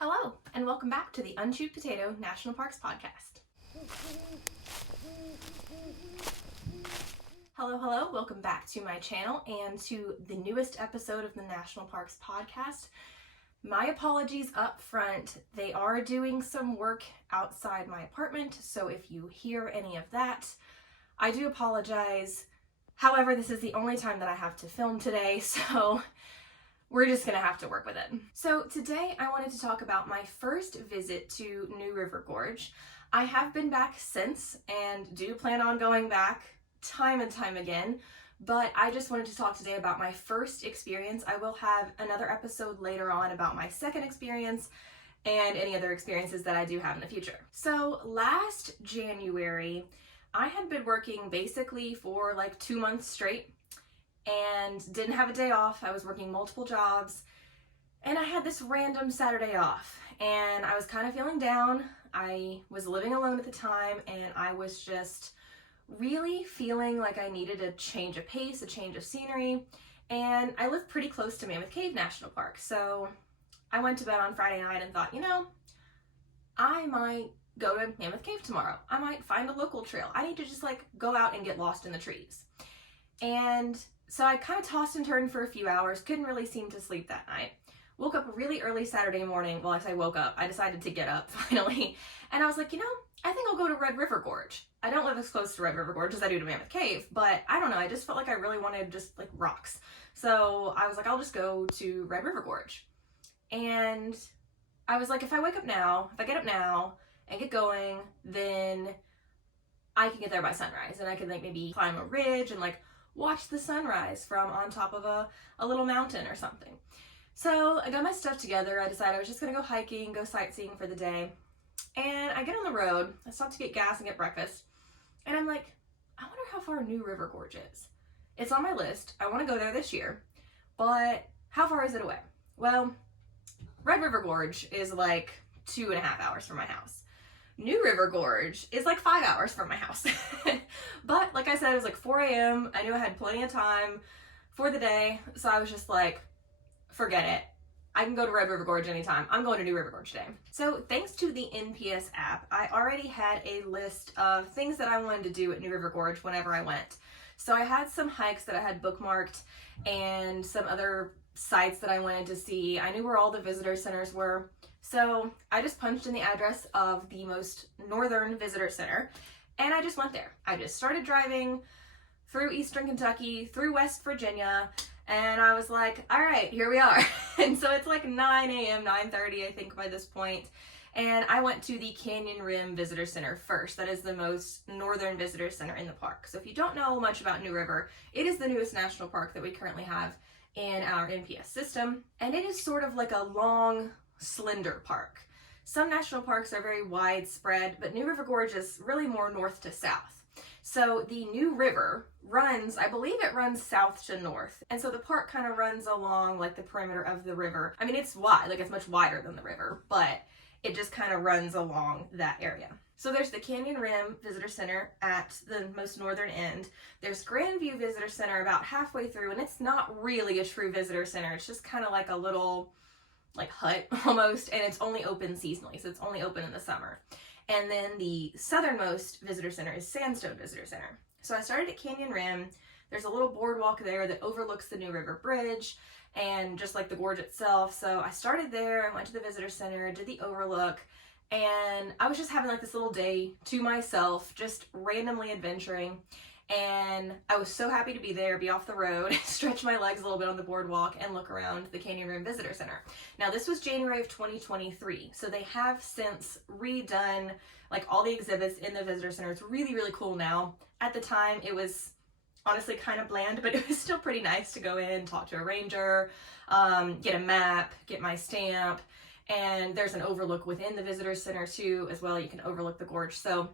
Hello, and welcome back to the Unchewed Potato National Parks podcast. Hello, welcome back to my channel and to the newest episode of the National Parks podcast. My apologies up front. They are doing some work outside my apartment, so if you hear any of that, I do apologize. However, this is the only time that I have to film today, so we're just gonna have to work with it. So today I wanted to talk about my first visit to New River Gorge. I have been back since and do plan on going back time and time again, but I just wanted to talk today about my first experience. I will have another episode later on about my second experience and any other experiences that I do have in the future. So last January, I had been working basically for like 2 months straight and didn't have a day off. I was working multiple jobs and I had this random Saturday off and I was kind of feeling down. I was living alone at the time and I was just really feeling like I needed a change of pace, a change of scenery, and I live pretty close to Mammoth Cave National Park. So I went to bed on Friday night and thought, I might go to Mammoth Cave tomorrow. I might find a local trail. I need to just like go out and get lost in the trees. And so I kind of tossed and turned for a few hours, couldn't really seem to sleep that night. Woke up really early Saturday morning. Well, as I woke up, I decided to get up finally. And I was like, I think I'll go to Red River Gorge. I don't live as close to Red River Gorge as I do to Mammoth Cave, but I don't know, I just felt like I really wanted just like rocks. So I was like, I'll just go to Red River Gorge. And I was like, if I get up now and get going, then I can get there by sunrise and I can like maybe climb a ridge and like watch the sunrise from on top of a little mountain or something. So I got my stuff together. I decided I was just gonna go hiking, go sightseeing for the day. And I get on the road, I stop to get gas and get breakfast. And I'm like, I wonder how far New River Gorge is. It's on my list. I wanna go there this year, but how far is it away? Well, Red River Gorge is like 2.5 hours from my house. New River Gorge is like 5 hours from my house. But like I said, it was like 4 a.m. I knew I had plenty of time for the day. So I was just like, forget it. I can go to Red River Gorge anytime. I'm going to New River Gorge today. So thanks to the NPS app, I already had a list of things that I wanted to do at New River Gorge whenever I went. So I had some hikes that I had bookmarked and some other sites that I wanted to see. I knew where all the visitor centers were. So I just punched in the address of the most northern visitor center and I just went there. I just started driving through Eastern Kentucky, through West Virginia, and I was like, all right, here we are. And so it's like 9 a.m., 9:30, I think by this point. And I went to the Canyon Rim Visitor Center first. That is the most northern visitor center in the park. So if you don't know much about New River, it is the newest national park that we currently have in our NPS system. And it is sort of like a long, slender park. Some national parks are very widespread, but New River Gorge is really more north to south. So the New River runs, I believe it runs south to north. And so the park kind of runs along like the perimeter of the river. I mean, it's wide, like it's much wider than the river, but it just kind of runs along that area. So there's the Canyon Rim Visitor Center at the most northern end. There's Grandview Visitor Center about halfway through, and it's not really a true visitor center. It's just kind of like a little like hut almost, and it's only open seasonally, so it's only open in the summer. And then the southernmost visitor center is Sandstone Visitor Center. So I started at Canyon Rim. There's a little boardwalk there that overlooks the New River Bridge and just like the gorge itself. So I started there, I went to the visitor center, did the overlook, and I was just having like this little day to myself, just randomly adventuring. And I was so happy to be there, be off the road, stretch my legs a little bit on the boardwalk and look around the Canyon Rim Visitor Center. Now this was January of 2023, so they have since redone like all the exhibits in the visitor center. It's really, really cool now. At the time it was honestly kind of bland, but it was still pretty nice to go in, talk to a ranger, get a map, get my stamp, and there's an overlook within the visitor center too as well. You can overlook the gorge. So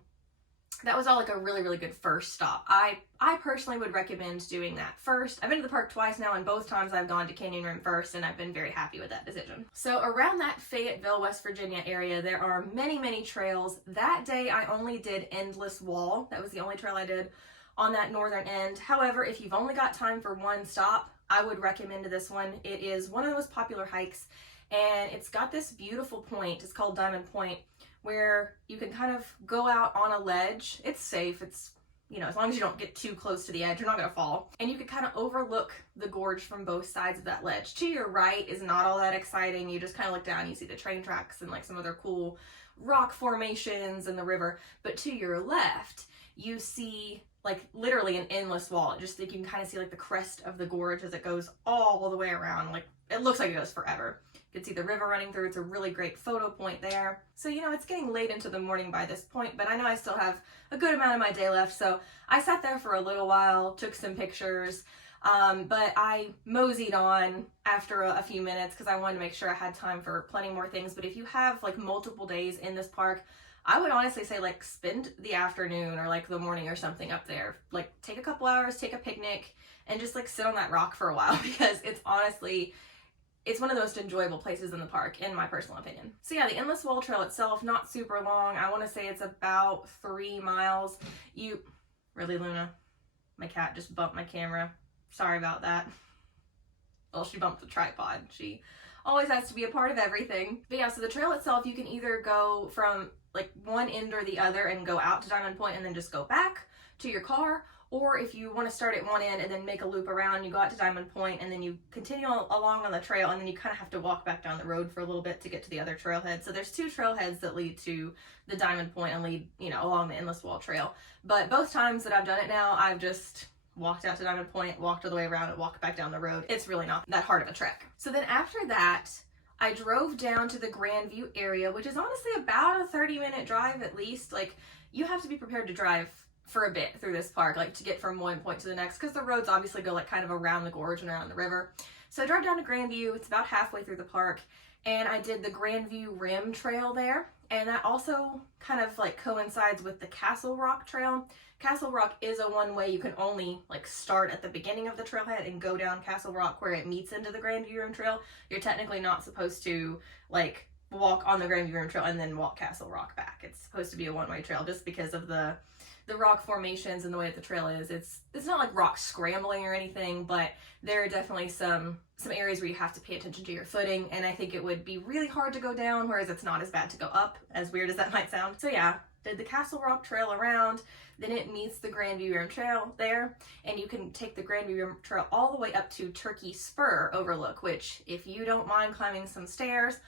that was all like a really, really good first stop. I personally would recommend doing that first. I've been to the park twice now, and both times I've gone to Canyon Rim first, and I've been very happy with that decision. So around that Fayetteville, West Virginia area, there are many, many trails. That day I only did Endless Wall. That was the only trail I did on that northern end. However, if you've only got time for one stop, I would recommend this one. It is one of the most popular hikes, and it's got this beautiful point. It's called Diamond Point, where you can kind of go out on a ledge. It's safe. It's, you know, as long as you don't get too close to the edge, you're not gonna fall. And you can kind of overlook the gorge from both sides of that ledge. To your right is not all that exciting. You just kind of look down, you see the train tracks and like some other cool rock formations and the river. But to your left, you see like literally an endless wall. Just think you can kind of see like the crest of the gorge as it goes all the way around. Like it looks like it goes forever. You can see the river running through. It's a really great photo point there. So, you know, it's getting late into the morning by this point, but I know I still have a good amount of my day left. So I sat there for a little while, took some pictures, but I moseyed on after a few minutes because I wanted to make sure I had time for plenty more things. But if you have like multiple days in this park, I would honestly say like spend the afternoon or like the morning or something up there. Like take a couple hours, take a picnic, and just like sit on that rock for a while because it's honestly, it's one of the most enjoyable places in the park, in my personal opinion. So yeah, the Endless Wall Trail itself, not super long. I want to say it's about 3 miles. Really, Luna? My cat just bumped my camera. Sorry about that. Well, she bumped the tripod. She always has to be a part of everything. But yeah, so the trail itself, you can either go from like one end or the other and go out to Diamond Point and then just go back to your car, or if you want to start at one end and then make a loop around, you go out to Diamond Point and then you continue along on the trail, and then you kind of have to walk back down the road for a little bit to get to the other trailhead. So there's 2 trailheads that lead to the Diamond Point and lead, you know, along the Endless Wall Trail. But both times that I've done it now, I've just walked out to Diamond Point, walked all the way around, and walked back down the road. It's really not that hard of a trek. So then after that, I drove down to the Grandview area, which is honestly about a 30-minute drive at least. Like, you have to be prepared to drive for a bit through this park, like to get from one point to the next, because the roads obviously go like kind of around the gorge and around the river. So I drove down to Grandview. It's about halfway through the park, and I did the Grandview Rim Trail there, and that also kind of like coincides with the Castle Rock Trail. Castle Rock is a one-way. You can only like start at the beginning of the trailhead and go down Castle Rock where it meets into the Grandview Rim Trail. You're technically not supposed to like walk on the Grandview Rim Trail and then walk Castle Rock back. It's supposed to be a one-way trail just because of the rock formations and the way that the trail is. It's not like rock scrambling or anything, but there are definitely some areas where you have to pay attention to your footing, and I think it would be really hard to go down, whereas it's not as bad to go up, as weird as that might sound. So yeah, did the Castle Rock Trail around, then it meets the Grandview Rim Trail there, and you can take the Grandview Rim Trail all the way up to Turkey Spur Overlook, which if you don't mind climbing some stairs,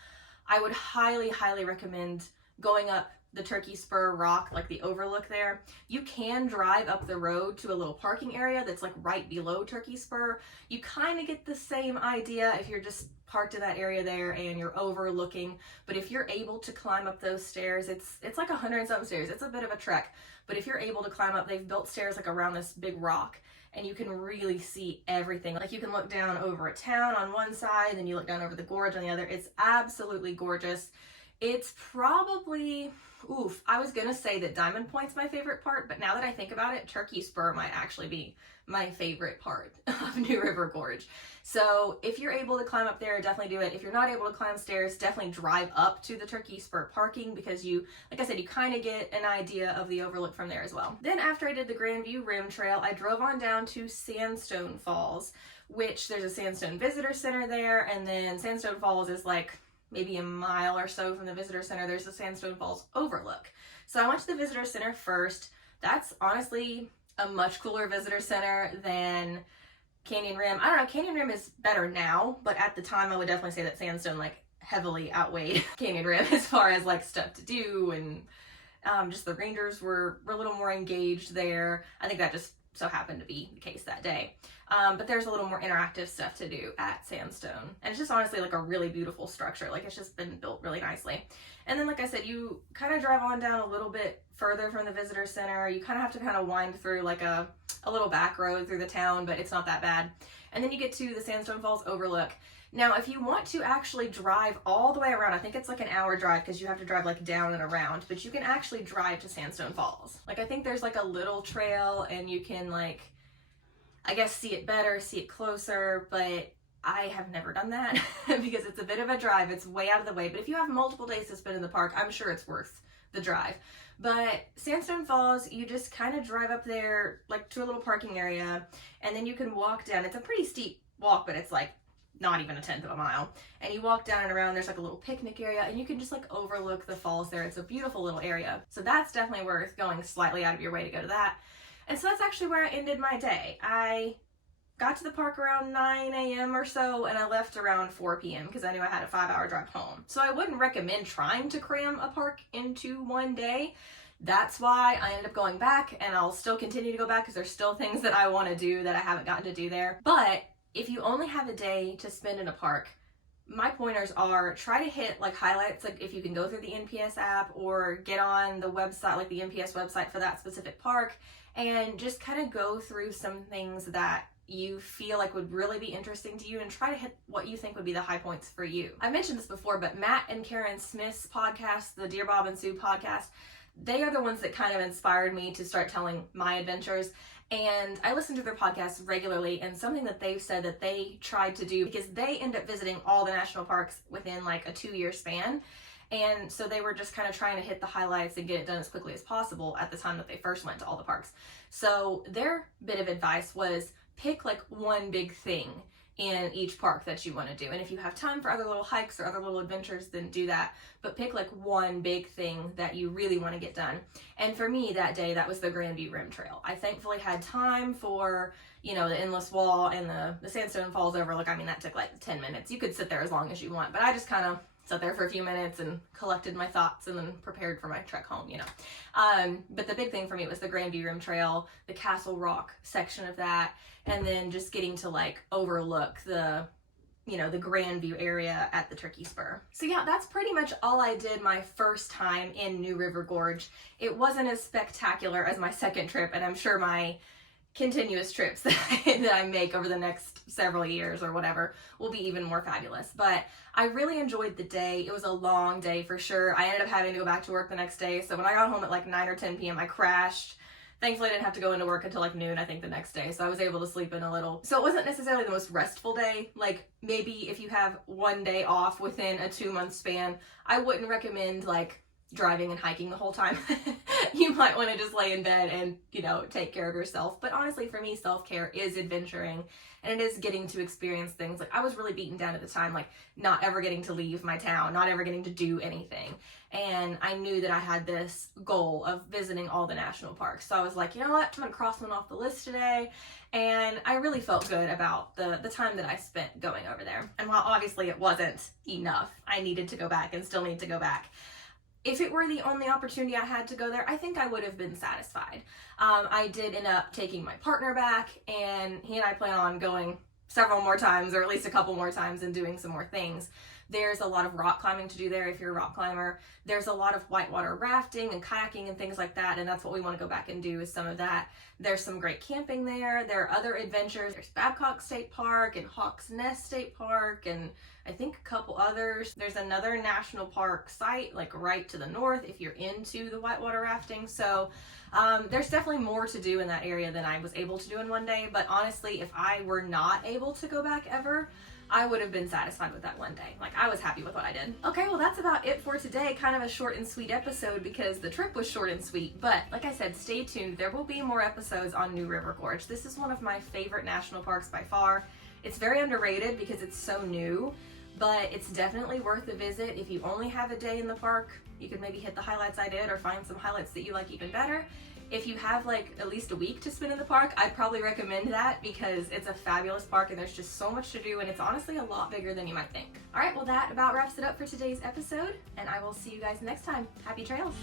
I would highly, highly recommend going up the Turkey Spur rock, like the overlook there. You can drive up the road to a little parking area that's like right below Turkey Spur. You kind of get the same idea if you're just parked in that area there and you're overlooking. But if you're able to climb up those stairs, it's like 100 and something stairs. It's a bit of a trek. But if you're able to climb up, they've built stairs like around this big rock, and you can really see everything. Like you can look down over a town on one side, then you look down over the gorge on the other. It's absolutely gorgeous. It's probably, I was gonna say that Diamond Point's my favorite part, but now that I think about it, Turkey Spur might actually be my favorite part of New River Gorge. So if you're able to climb up there, definitely do it. If you're not able to climb stairs, definitely drive up to the Turkey Spur parking, because you, like I said, you kind of get an idea of the overlook from there as well. Then after I did the Grandview Rim Trail, I drove on down to Sandstone Falls, which there's a Sandstone Visitor Center there, and then Sandstone Falls is like maybe a mile or so from the visitor center. There's the Sandstone Falls overlook. So I went to the visitor center first. That's honestly a much cooler visitor center than Canyon Rim. I don't know, Canyon Rim is better now, but at the time I would definitely say that Sandstone like heavily outweighed Canyon Rim as far as like stuff to do, and just the rangers were a little more engaged there. I think that just so happened to be the case that day. But there's a little more interactive stuff to do at Sandstone. And it's just honestly like a really beautiful structure. Like it's just been built really nicely. And then like I said, you kind of drive on down a little bit further from the visitor center. You kind of have to kind of wind through like a little back road through the town, but it's not that bad. And then you get to the Sandstone Falls overlook. Now, if you want to actually drive all the way around, I think it's like an hour drive because you have to drive like down and around, but you can actually drive to Sandstone Falls. Like I think there's like a little trail and you can like, I guess, see it better, see it closer, but I have never done that because it's a bit of a drive. It's way out of the way, but if you have multiple days to spend in the park, I'm sure it's worth the drive. But Sandstone Falls, you just kind of drive up there like to a little parking area, and then you can walk down. It's a pretty steep walk, but it's like not even a 1/10 of a mile. And you walk down and around, there's like a little picnic area, and you can just like overlook the falls there. It's a beautiful little area. So that's definitely worth going slightly out of your way to go to that. And so that's actually where I ended my day. I got to the park around 9 a.m. or so, and I left around 4 p.m. because I knew I had a 5-hour drive home. So I wouldn't recommend trying to cram a park into one day. That's why I ended up going back, and I'll still continue to go back because there's still things that I want to do that I haven't gotten to do there. But if you only have a day to spend in a park, my pointers are try to hit like highlights, like if you can go through the NPS app or get on the website, like the NPS website for that specific park, and just kind of go through some things that you feel like would really be interesting to you and try to hit what you think would be the high points for you. I mentioned this before, but Matt and Karen Smith's podcast, the Dear Bob and Sue podcast, they are the ones that kind of inspired me to start telling my adventures. And I listen to their podcasts regularly, and something that they've said that they tried to do, because they end up visiting all the national parks within like a 2-year span. And so they were just kind of trying to hit the highlights and get it done as quickly as possible at the time that they first went to all the parks. So their bit of advice was pick like one big thing in each park that you want to do. And if you have time for other little hikes or other little adventures, then do that. But pick like one big thing that you really want to get done. And for me that day, that was the Grandview Rim Trail. I thankfully had time for, you know, the Endless Wall and the Sandstone Falls overlook. I mean, that took like 10 minutes. You could sit there as long as you want, but I just kind of sat there for a few minutes and collected my thoughts and then prepared for my trek home, you know. But the big thing for me was the Grandview Rim Trail, the Castle Rock section of that, and then just getting to like overlook the, you know, the Grandview area at the Turkey Spur. So yeah, that's pretty much all I did my first time in New River Gorge. It wasn't as spectacular as my second trip, and I'm sure my continuous trips that I make over the next several years or whatever will be even more fabulous. But I really enjoyed the day. It was a long day for sure. I ended up having to go back to work the next day. So when I got home at like 9 or 10 p.m., I crashed. Thankfully, I didn't have to go into work until like noon, I think, the next day. So I was able to sleep in a little. So it wasn't necessarily the most restful day. Like maybe if you have one day off within a 2-month span, I wouldn't recommend like driving and hiking the whole time. You might want to just lay in bed and, you know, take care of yourself. But honestly, for me, self-care is adventuring, and it is getting to experience things. Like I was really beaten down at the time, like not ever getting to leave my town, not ever getting to do anything. And I knew that I had this goal of visiting all the national parks. So I was like, you know what, I'm gonna cross one off the list today. And I really felt good about the time that I spent going over there. And while obviously it wasn't enough, I needed to go back and still need to go back. If it were the only opportunity I had to go there, I think I would have been satisfied. I did end up taking my partner back, and he and I plan on going several more times, or at least a couple more times, and doing some more things. There's a lot of rock climbing to do there if you're a rock climber. There's a lot of whitewater rafting and kayaking and things like that, and that's what we want to go back and do, is some of that. There's some great camping there. There are other adventures. There's Babcock State Park and Hawks Nest State Park, and I think a couple others. There's another national park site like right to the north if you're into the whitewater rafting. So there's definitely more to do in that area than I was able to do in one day. But honestly, if I were not able to go back ever, I would have been satisfied with that one day. Like I was happy with what I did. Okay, well that's about it for today. Kind of a short and sweet episode because the trip was short and sweet. But like I said, stay tuned. There will be more episodes on New River Gorge. This is one of my favorite national parks by far. It's very underrated because it's so new, but it's definitely worth a visit. If you only have a day in the park, you could maybe hit the highlights I did or find some highlights that you like even better. If you have like at least a week to spend in the park, I'd probably recommend that because it's a fabulous park and there's just so much to do, and it's honestly a lot bigger than you might think. All right, well that about wraps it up for today's episode, and I will see you guys next time. Happy trails.